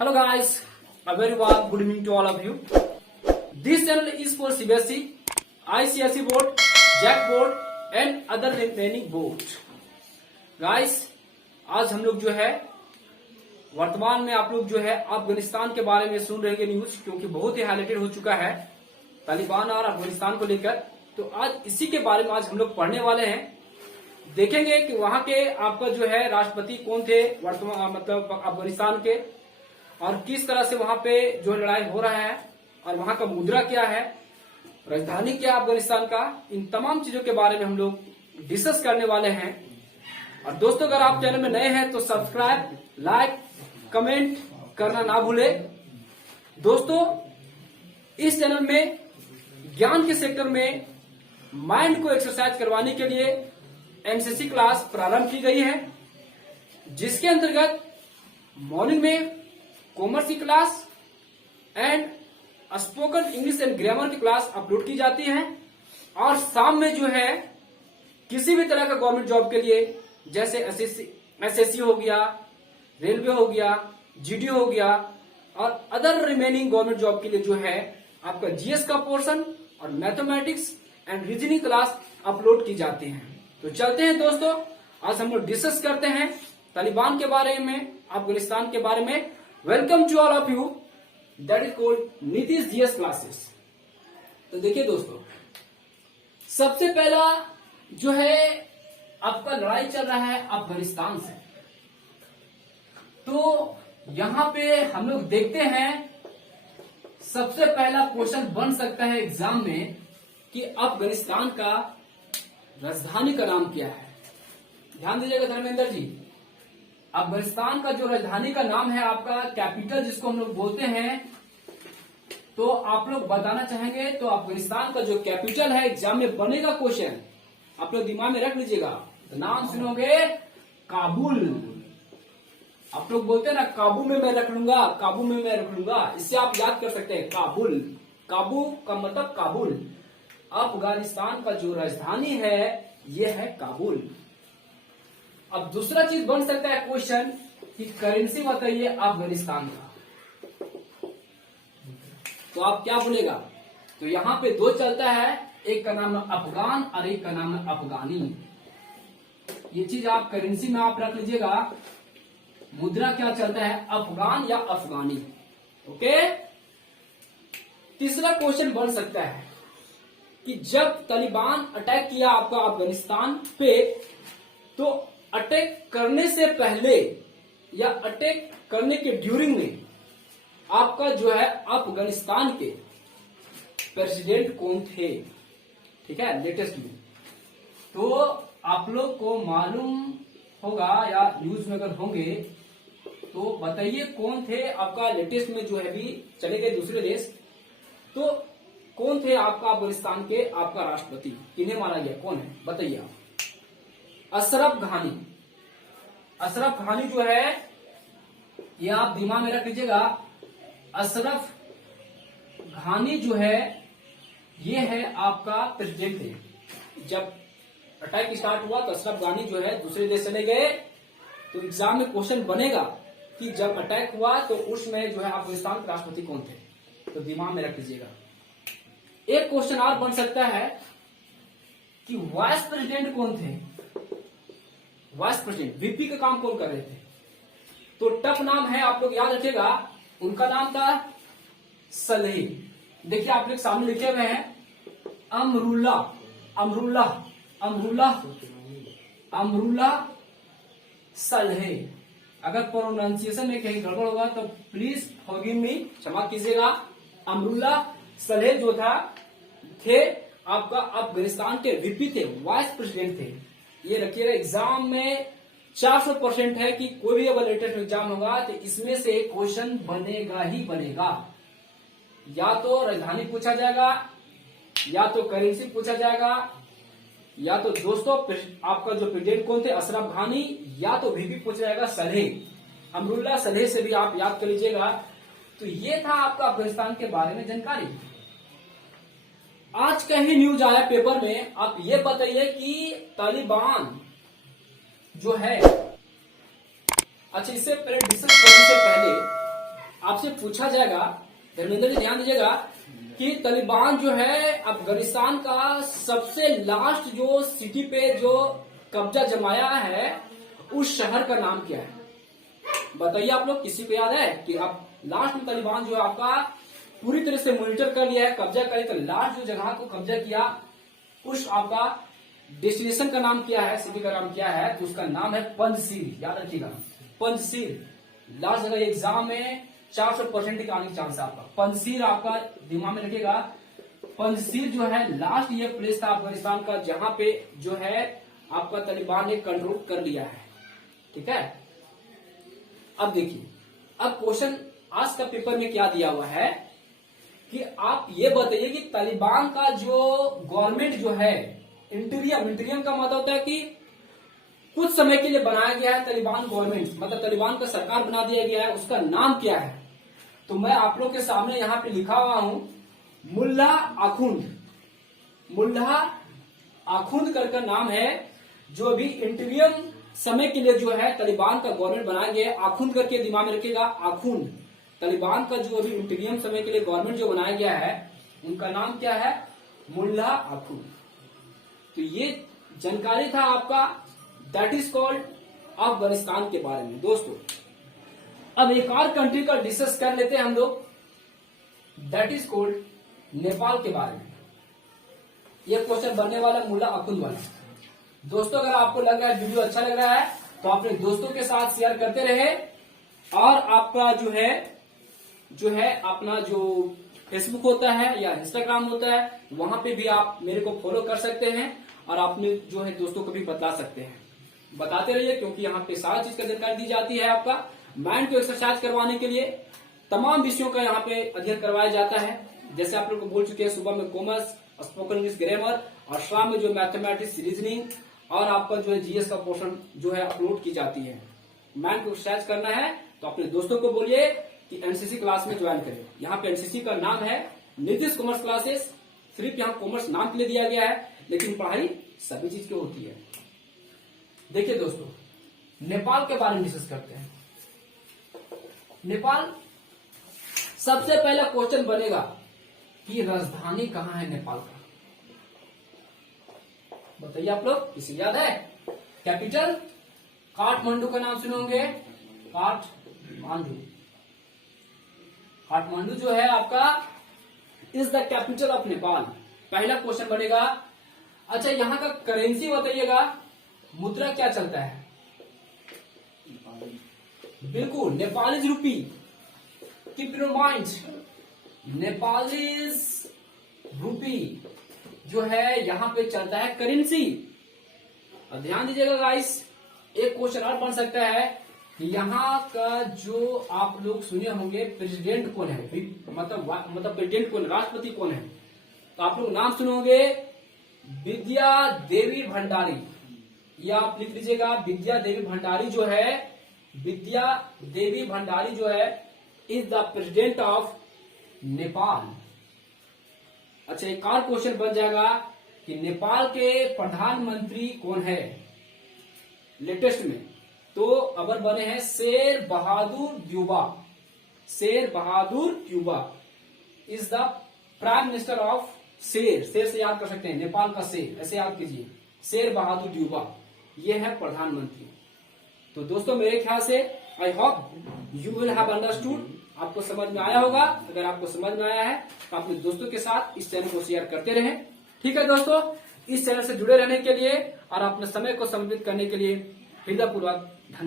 Hello guys, a very warm good evening to all of you. This channel is for CBSE, ICSE board, JAC board and other remaining boards. Guys, आज हम लोग जो है वर्तमान में आप लोग जो है अफगानिस्तान के बारे में सुन रहे हैं न्यूज, क्योंकि बहुत ही हाईलाइटेड हो चुका है तालिबान और अफगानिस्तान को लेकर। तो आज इसी के बारे में आज हम लोग पढ़ने वाले हैं। देखेंगे कि वहां के आपका जो है राष्ट्रपति कौन थे वर्तमान मतलब अफगानिस्तान के, और किस तरह से वहां पे जो लड़ाई हो रहा है और वहां का मुद्रा क्या है, राजधानी क्या अफगानिस्तान का, इन तमाम चीजों के बारे में हम लोग डिस्कस करने वाले हैं। और दोस्तों, अगर आप चैनल में नए हैं तो सब्सक्राइब, लाइक, कमेंट करना ना भूले। दोस्तों, इस चैनल में ज्ञान के सेक्टर में माइंड को एक्सरसाइज करवाने के लिए एनसीसी क्लास प्रारंभ की गई है, जिसके अंतर्गत मॉर्निंग में कॉमर्स की class and spoken English and grammar की क्लास अपलोड की जाती है, और शाम में जो है किसी भी तरह का गवर्नमेंट जॉब के लिए जैसे एसएससी हो गया, रेलवे हो गया, जीडी हो गया और अदर रिमेनिंग गवर्नमेंट जॉब के लिए जो है आपका जीएस का पोर्शन और mathematics and reasoning class upload की जाती है। तो चलते हैं दोस्तों, आज हम लोग डिस्कस करते हैं तालिबान के बारे में, अफगानिस्तान के बारे में। Welcome to all of you, that is called Nitish GS classes. तो देखिए दोस्तों, सबसे पहला जो है आपका लड़ाई चल रहा है अफगानिस्तान से। तो यहां पे हम लोग देखते हैं, सबसे पहला क्वेश्चन बन सकता है एग्जाम में कि अफगानिस्तान का राजधानी का नाम क्या है। ध्यान दीजिएगा धर्मेंद्र जी, अफगानिस्तान का जो राजधानी का नाम है आपका कैपिटल, जिसको हम लोग बोलते हैं, तो आप लोग बताना चाहेंगे। तो अफगानिस्तान का जो कैपिटल है एग्जाम में बनेगा क्वेश्चन, आप लोग दिमाग में रख लीजिएगा। तो नाम सुनोगे काबुल। आप लोग बोलते हैं ना काबू में मैं रख लूंगा, काबू में मैं रख लूंगा, इससे आप याद कर सकते हैं काबुल। काबू का मतलब काबुल। अफगानिस्तान का जो राजधानी है ये है काबुल। अब दूसरा चीज बन सकता है क्वेश्चन कि करेंसी बताइए अफगानिस्तान का, तो आप क्या बोलेगा। तो यहां पे दो चलता है, एक का नाम है अफगान और एक का नाम है अफगानी। ये चीज आप करेंसी में आप रख लीजिएगा, मुद्रा क्या चलता है, अफगान या अफगानी। ओके। तीसरा क्वेश्चन बन सकता है कि जब तालिबान अटैक किया आपका अफगानिस्तान पे, तो अटैक करने से पहले या अटैक करने के ड्यूरिंग में आपका जो है अफगानिस्तान के प्रेसिडेंट कौन थे। ठीक है, लेटेस्ट में। तो आप लोग को मालूम होगा या न्यूज में अगर होंगे तो बताइए कौन थे आपका लेटेस्ट में जो है भी चले गए दूसरे देश। तो कौन थे आपका अफगानिस्तान के आपका राष्ट्रपति, किन्हें माना गया, कौन है बताइए आप। अशरफ घानी। अशरफ घानी जो है ये आप दिमाग में रख लीजिएगा। अशरफ घानी जो है ये है आपका प्रेसिडेंट थे। जब अटैक स्टार्ट हुआ तो अशरफ घानी जो है दूसरे देश चले गए। तो एग्जाम में क्वेश्चन बनेगा कि जब अटैक हुआ तो उसमें जो है अफगानिस्तान के राष्ट्रपति कौन थे, तो दिमाग में रख लीजिएगा। एक क्वेश्चन और बन सकता है कि वाइस प्रेसिडेंट कौन थे। वाइस प्रेसिडेंट वीपी का काम कौन कर रहे थे। तो टफ नाम है, आप लोग याद रखिएगा। उनका नाम था सलेही। देखिए आप लोग सामने लिखे हुए हैं अमरुल्ला, अमरुल्ला, अमरुल्ला, अमरुल्ला सलेही। अगर प्रोनाउंसिएशन में कहीं गड़बड़ होगा तो प्लीज फॉरगिव मी, क्षमा कीजिएगा। अमरुल्ला सलेही जो था थे आपका अफगानिस्तान के वीपी थे, वाइस प्रेसिडेंट थे। ये रखिएगा, एग्जाम में 400% है कि कोई भी अगर लेटेस्ट एग्जाम होगा तो इसमें से एक क्वेश्चन बनेगा ही बनेगा। या तो राजधानी पूछा जाएगा, या तो करेंसी पूछा जाएगा, या तो दोस्तों आपका जो प्रेसिडेंट कौन थे अशरफ घानी, या तो वीपी पूछा जाएगा सलेही, अमरुल्ला सलेही से भी आप याद कर लीजिएगा। तो ये था आपका अफगानिस्तान के बारे में जानकारी। आज का ही न्यूज आया पेपर में, आप ये बताइए कि तालिबान जो है, अच्छा इससे पहले डिस्कस करने से पहले आपसे पूछा जाएगा, धर्मेंद्र जी ध्यान दीजिएगा, कि तालिबान जो है अफगानिस्तान का सबसे लास्ट जो सिटी पे जो कब्जा जमाया है, उस शहर का नाम क्या है? बताइए आप लोग, किसी को याद है कि अब लास्ट में तालिबान जो है आपका पूरी तरह से मॉनिटर कर लिया है, कब्जा कर लिया, तो लास्ट जो जगह को कब्जा किया उस आपका डेस्टिनेशन का नाम क्या है, सिटी का नाम क्या है? तो उसका नाम है पंजशीर। याद रखिएगा, पंजशीर। लास्ट जगह एग्जाम में 400% का आने की चांस है आपका। पंजशीर आपका दिमाग में रखिएगा। पंजशीर जो है लास्ट ये प्लेस था अफगानिस्तान का, जहां पे जो है आपका तालिबान ने कंट्रोल कर लिया है। ठीक है, अब देखिए, अब क्वेश्चन आज का पेपर में क्या दिया हुआ है कि आप ये बताइए कि तालिबान का जो गवर्नमेंट जो है, इंटीरियम का मतलब होता है कि कुछ समय के लिए बनाया गया है तालिबान गवर्नमेंट, मतलब तालिबान का सरकार बना दिया गया है, उसका नाम क्या है? तो मैं आप लोग के सामने यहाँ पे लिखा हुआ हूं, मुल्ला आखुंद। मुल्ला आखुंद करके नाम है, जो अभी इंटीरियम समय के लिए जो है तालिबान का गवर्नमेंट बनाया गया है। आखुंद करके दिमाग में रखिएगा, आखुंद। तालिबान का जो अभी इंटीरियम समय के लिए गवर्नमेंट जो बनाया गया है, उनका नाम क्या है? मुल्ला आखुंद। तो ये जानकारी था आपका, दैट इज कॉल्ड अफगानिस्तान के बारे में। दोस्तों अब एक और कंट्री का डिस्कस कर लेते हैं हम लोग, दैट इज कॉल्ड नेपाल के बारे में। ये क्वेश्चन बनने वाला मुल्ला आखुंद वाला। दोस्तों अगर आपको लग रहा है वीडियो अच्छा लग रहा है तो अपने दोस्तों के साथ शेयर करते रहे, और आपका जो है अपना जो फेसबुक होता है या इंस्टाग्राम होता है, वहां पे भी आप मेरे को फॉलो कर सकते हैं, और अपने जो है दोस्तों को भी बता सकते हैं। बताते रहिए, क्योंकि यहाँ पे सारी चीज का जानकारी दी जाती है। आपका माइंड को एक्सरसाइज करवाने के लिए तमाम विषयों का यहाँ पे अध्ययन करवाया जाता है। जैसे आप लोग को बोल चुके हैं, सुबह में कॉमर्स, स्पोकन इंग्लिश ग्रामर, और शाम में जो मैथमेटिक्स, रीजनिंग और आपका जो है जीएस का पोर्शन जो है अपलोड की जाती है। माइंड को एक्सरसाइज करना है तो अपने दोस्तों को बोलिए कि एनसीसी क्लास में ज्वाइन करें। यहाँ पे एनसीसी का नाम है नीतीश कॉमर्स क्लासेस। सिर्फ यहाँ कॉमर्स नाम के लिए दिया गया है, लेकिन पढ़ाई सभी चीज की होती है। देखिए दोस्तों, नेपाल के बारे में डिस्कस करते हैं। नेपाल, सबसे पहला क्वेश्चन बनेगा कि राजधानी कहाँ है नेपाल का? बताइए आप लोग, किसी याद है? कैपिटल काठमांडू का नाम सुने होंगे, काठमांडू। काठमांडू जो है आपका is the capital of Nepal. पहला क्वेश्चन बनेगा। अच्छा, यहाँ का करेंसी बताइएगा, मुद्रा क्या चलता है? बिल्कुल, नेपालीज रूपी। कीप इन माइंड, नेपालीज रूपी जो है यहाँ पे चलता है करेंसी। और ध्यान दीजिएगा गाइस, एक क्वेश्चन और बन सकता है कि यहाँ का जो आप लोग सुने होंगे प्रेसिडेंट कौन है, मतलब प्रेसिडेंट कौन, राष्ट्रपति कौन है? तो आप लोग नाम सुने होंगे विद्या देवी भंडारी। ये आप लिख लीजिएगा, विद्या देवी भंडारी जो है, विद्या देवी भंडारी जो है is the president of Nepal. अच्छा, एक और क्वेश्चन बन जाएगा कि नेपाल के प्रधानमंत्री कौन है लेटेस्ट में? तो अबर बने हैं शेर Bahadur Deuba. Sher Bahadur Deuba is the prime minister of Sher. Sher से याद कर सकते हैं, नेपाल का शेर, ऐसे याद कीजिए, शेर बहादुर देउबा, ये है प्रधानमंत्री। तो दोस्तों मेरे ख्याल से I hope you will have understood, आपको समझ में आया होगा। अगर आपको समझ में आया है तो अपने दोस्तों के साथ इस चैनल को शेयर करते रहें। ठीक है दोस्तों, इस चैनल से जुड़े रहने के लिए और अपने समय को समर्पित करने के लिए हृदयपूर्वक धन्यवाद।